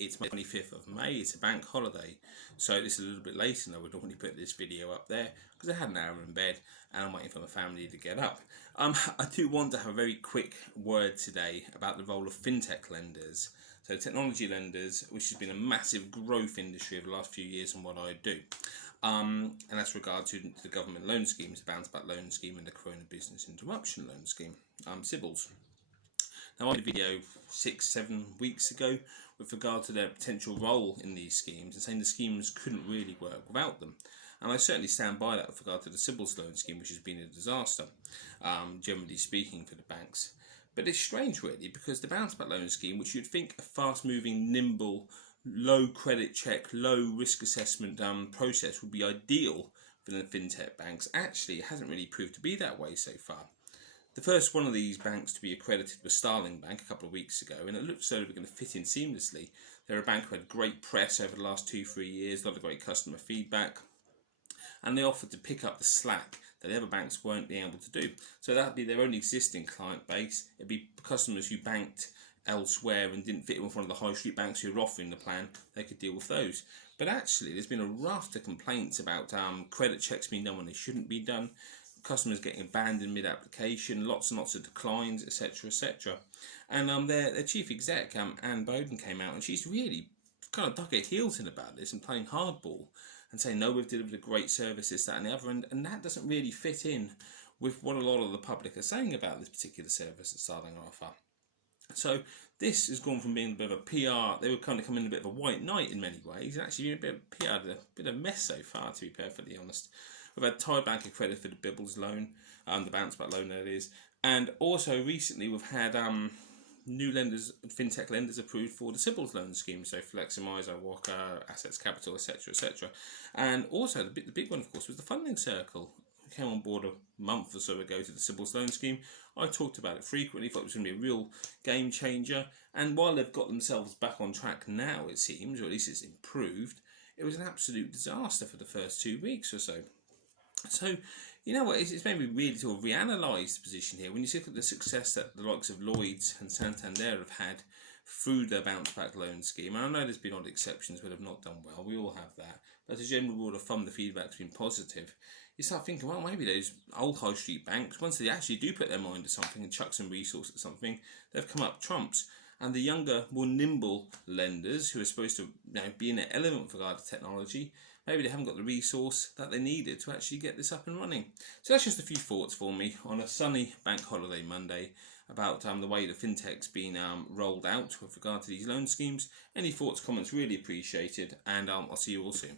It's the 25th of May, it's a bank holiday, so this is a little bit later than I would normally put this video up there because I had an hour in bed and I'm waiting for my family to get up. I do want to have a very quick word today about the role of fintech lenders, so technology lenders, which has been a massive growth industry over the last few years and what I do. And that's regard to the government loan schemes, the Bounce Back Loan Scheme and the Corona Business Interruption Loan Scheme, CBILS. Now, I did a video 6-7 weeks ago with regard to their potential role in these schemes and saying the schemes couldn't really work without them. And I certainly stand by that with regard to the CBILS loan scheme, which has been a disaster, generally speaking, for the banks. But it's strange, really, because the Bounce Back Loan Scheme, which you'd think a fast-moving, nimble, low credit check, low risk assessment process would be ideal for the fintech banks, actually hasn't really proved to be that way so far. The first one of these banks to be accredited was Starling Bank a couple of weeks ago, and it looked as though they were going to fit in seamlessly. They're a bank who had great press over the last 2-3 years, a lot of great customer feedback, and they offered to pick up the slack that the other banks weren't being able to do. So that would be their own existing client base. It'd be customers who banked elsewhere and didn't fit in with one of the high street banks who were offering the plan. They could deal with those. But actually, there's been a raft of complaints about credit checks being done when they shouldn't be done, customers getting abandoned mid-application, lots and lots of declines, etc., etc. And their chief exec, Anne Bowden, came out and she's really kind of dug her heels in about this and playing hardball and saying, no, we've delivered a great service, this, that and the other, and that doesn't really fit in with what a lot of the public are saying about this particular service that Starling offer. So this has gone from being a bit of a PR, they were kind of coming in a bit of a white knight in many ways, and actually been a bit of PR, a bit of a mess so far, to be perfectly honest. We've had Thai Bank accredited for the CBILS loan, the Bounce Back loan that is, and also recently we've had new lenders, fintech lenders approved for the CBILS loan scheme, so Fleximizer, Walker, Assets Capital, etc., etc. And also the big one, of course, was the Funding Circle. We came on board a month or so ago to the CBILS loan scheme. I talked about it frequently, thought it was going to be a real game changer, and while they've got themselves back on track now, it seems, or at least it's improved, it was an absolute disaster for the first 2 weeks or so. So, you know what, it's made me really sort of reanalyse the position here. When you look at the success that the likes of Lloyds and Santander have had through their Bounce Back loan scheme, and I know there's been odd exceptions where they've not done well, we all have that, but as a general rule of thumb, the feedback's been positive. You start thinking, well, maybe those old high street banks, once they actually do put their mind to something and chuck some resources at something, they've come up trumps. And the younger, more nimble lenders who are supposed to be in their element with regard to technology, maybe they haven't got the resource that they needed to actually get this up and running. So that's just a few thoughts for me on a sunny bank holiday Monday about the way the fintech's been rolled out with regard to these loan schemes. Any thoughts, comments, really appreciated, and I'll see you all soon.